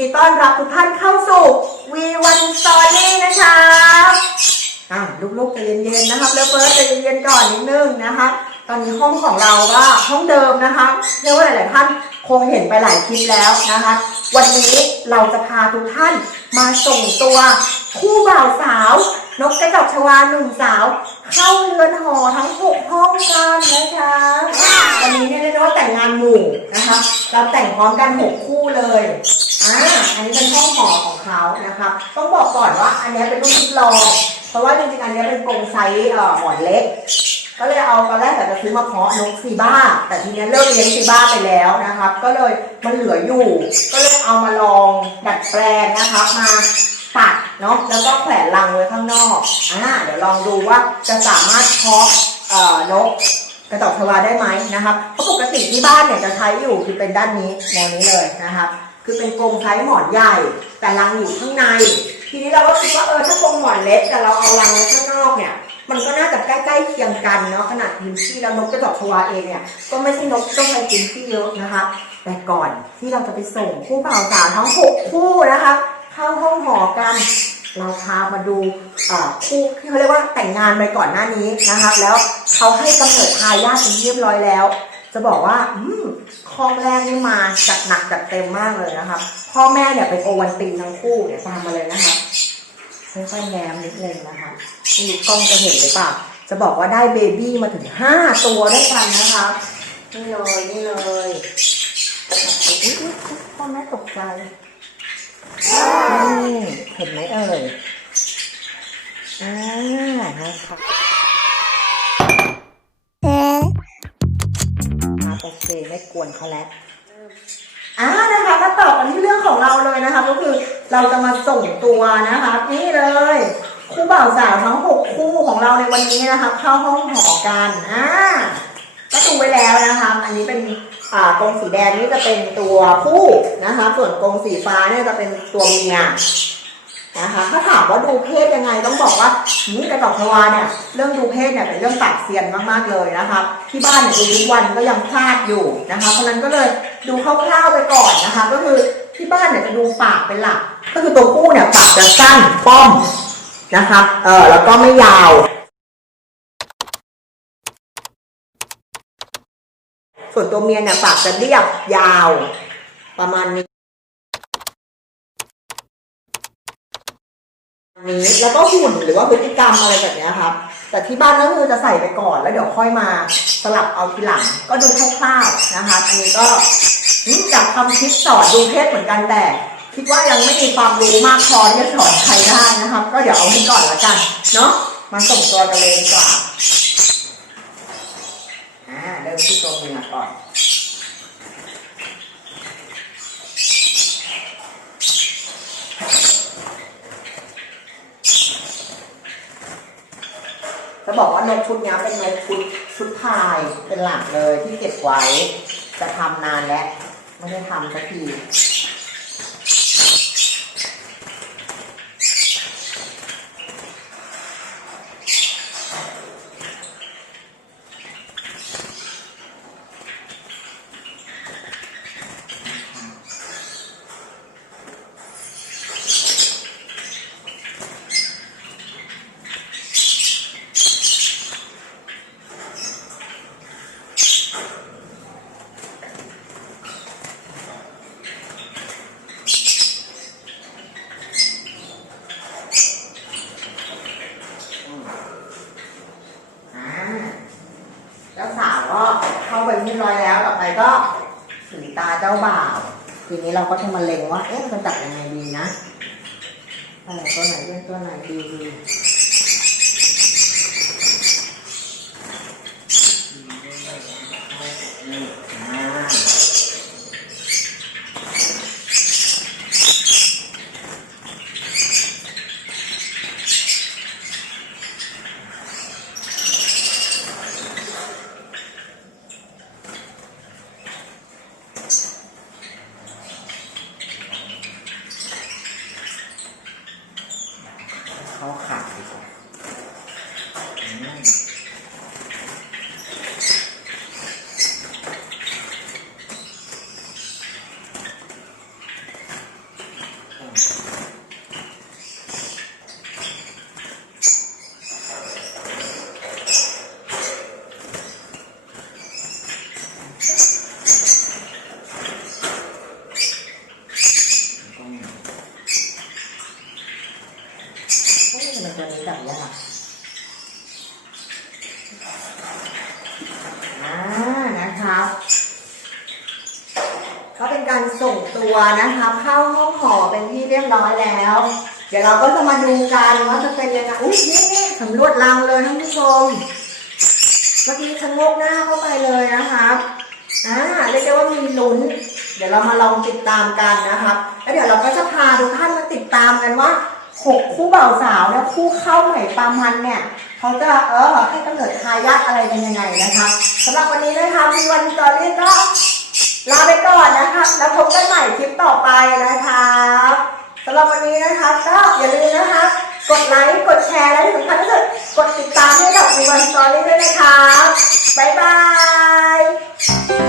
ดีต้อนรับทุกท่านเข้าสู่ V1 Story นะครับอะลูกๆใจเย็นๆนะครับแล้วเฟิร์สใจเย็นๆก่อนนิดนึงนะครับตอนนี้ห้องของเราก็ห้องเดิมนะคะเรียกว่าหลายๆท่านคงเห็นไปหลายคลิปแล้วนะคะ วันนี้เราจะพาทุกท่านมาส่งตัวคู่บ่าวสาว นกกระจอกชวาหนุ่มสาว เข้าเรือนหอทั้งหกห้องกันนะคะวันนี้เนี่ยเรียกได้ว่าแต่งงานหมู่นะคะ เราแต่งพร้อมกันหกคู่เลย อ่า อันนี้เป็นห้องหอของเขานะคะต้องบอกก่อนว่าอันนี้เป็นรุ่นทดลอง เพราะว่าจริงๆอันนี้เป็นกรงไซส์เอ่อหมอนเล็ก ก็เลยเอาตอนแรกแต่จะซื้อมาเพาะนกซีบ้า แต่ทีนี้เลิกเลี้ยงซีบ้าไปแล้วนะครับ ก็เลยมันเหลืออยู่ ก็เลยเอามาลองดัดแปลงนะครับมาตัดเนาะ แล้วก็แขวนรังไว้ข้างนอก อ่า เดี๋ยวลองดูว่าจะสามารถเพาะเอ่อนก กระจอกชวาได้ไหมนะครับเพราะปกติที่บ้านเนี่ยจะใช้อยู่คือเป็นด้านนี้แนวนี้เลยนะครับ คือเป็นกรงไซส์หมอนใหญ่ แต่รังอยู่ข้างใน ทีนี้เราก็คิดว่าเออถ้ากรงหมอนเล็กแต่เราเอารังไว้ข้างนอกเนี่ย มันก็น่าจะใกล้ๆเคียงกันเนาะขนาดพื้นที่แล้วนกกระจอกชวารเองเนี่ยก็ไม่ใช่นกที่ต้องใช้พื้นที่เยอะนะคะแต่ก่อนที่เราจะไปส่งคู่บ่าวสาวทั้งหกคู่นะคะเข้าห้องหอกัน เราพามาดูคู่ที่เขาเรียกว่าแต่งงานไปก่อนหน้านี้นะครับ แล้วเขาให้กำเนิดทายาทเป็นที่เรียบร้อยแล้ว จะบอกว่าอืมคลองแรกนี่มาจัดหนักจัดเต็มมากเลยนะครับ พ่อแม่เนี่ยเป็นโอวันตินทั้งคู่เนี่ยตามมาเลยนะคะค่อยๆแง้มนิดนึงนะคะไม่รู้กล้องจะเห็นหรือเปล่าจะบอกว่าได้เบบี้มาถึงห้าตัวด้วยกันนะคะนี่เลยนี่เลยพ่อแม่ตกใจ เห็นไหมเอ่ยอ่านะคะอาโอเคไม่กวนเขาแล้วอ่านะคะมาต่อกันที่เรื่องของเราเลยนะคะ ก็คือเราจะมาส่งตัวนะคะ นี่เลยคู่บ่าวสาวทั้งหกคู่ของเราในวันนี้นะคะเข้าห้องหอกันอ่าก็ดูไว้แล้วนะคะ อันนี้เป็นอ่ากรงสีแดงนี่จะเป็นตัวผู้นะคะ ส่วนกรงสีฟ้าเนี่ยจะเป็นตัวเมีย นะคะถ้าถามว่าดูเพศยังไงต้องบอกว่านี่กระจอกชวาเนี่ยเรื่องดูเพศเนี่ยเป็นเรื่องตัดเซียนมากๆเลยนะคะที่บ้านเนี่ยดูทุกวันก็ยังพลาดอยู่นะคะเพราะฉะนั้นก็เลยดูคร่าวๆไปก่อนนะคะ ก็คือที่บ้านเนี่ยจะดูปากเป็นหลัก ก็คือตัวผู้เนี่ยปากจะสั้นป้อมนะคะเออแล้วก็ไม่ยาวส่วนตัวเมียเนี่ยปากจะเรียบยาวประมาณนี้ นี้แล้วก็หุ่นหรือว่าพฤติกรรมอะไรแบบเนี้ยครับ แต่ที่บ้านก็คือจะใส่ไปก่อนแล้วเดี๋ยวค่อยมาสลับเอาทีหลัง ก็ดูคร่าวๆนะคะ อันนี้ก็อืมจากคำคิดสอนดูเพศเหมือนกันแต่คิดว่ายังไม่มีความรู้มากพอที่จะสอนใครได้นะครับ ก็เดี๋ยวเอาไว้ก่อนละกันเนาะมาส่งตัวกันเลยดีกว่าอ่าเริ่มที่ตัวเมียก่อน บอกว่านกชุดนี้เป็นนกชุดชุดพายเป็นหลักเลยที่เก็บไว้ จะทำนานแล้ว ไม่ได้ทำสักที อ่าเจ้าสาวก็ เข้าไปเรียบร้อยแล้วต่อไปก็สีตาเจ้าบ่าว ทีนี้เราก็จะมาเล็งว่า เอ๊ะจะจับยังไงดีนะเออตัวไหนเป็นตัวไหนดีดีอ่า เขาข นะคะก็เป็นการส่งตัวนะคะเข้าห้องหอเป็นที่เรียบร้อยแล้ว เดี๋ยวเราก็จะมาดูกันว่าจะเป็นยังไงอุ้ยนี่สำรวจรังเลยท่านผู้ชมเมื่อกี้ชะงกหน้าเข้าไปเลยนะคะอ่าเรียกได้ว่ามีลุ้น เดี๋ยวเรามาลองติดตามกันนะครับ แล้วเดี๋ยวเราก็จะพาทุกท่านมาติดตามกันว่า หกคู่บ่าวสาวเนี่ยคู่เข้าใหม่ปามันเนี่ยเขาจะเออให้กำเนิดทายาทอะไรกันยังไงนะคะสำหรับวันนี้นะคะมีวันจอรี่ก็ลาไปก่อนนะคะแล้วพบกันใหม่คลิปต่อไปนะคะสำหรับวันนี้นะคะก็อย่าลืมนะคะ กดไลค์กดแชร์และที่สำคัญที่สุดกดติดตามให้กับวีวันสตอรี่ด้วยนะคะบ๊ายบาย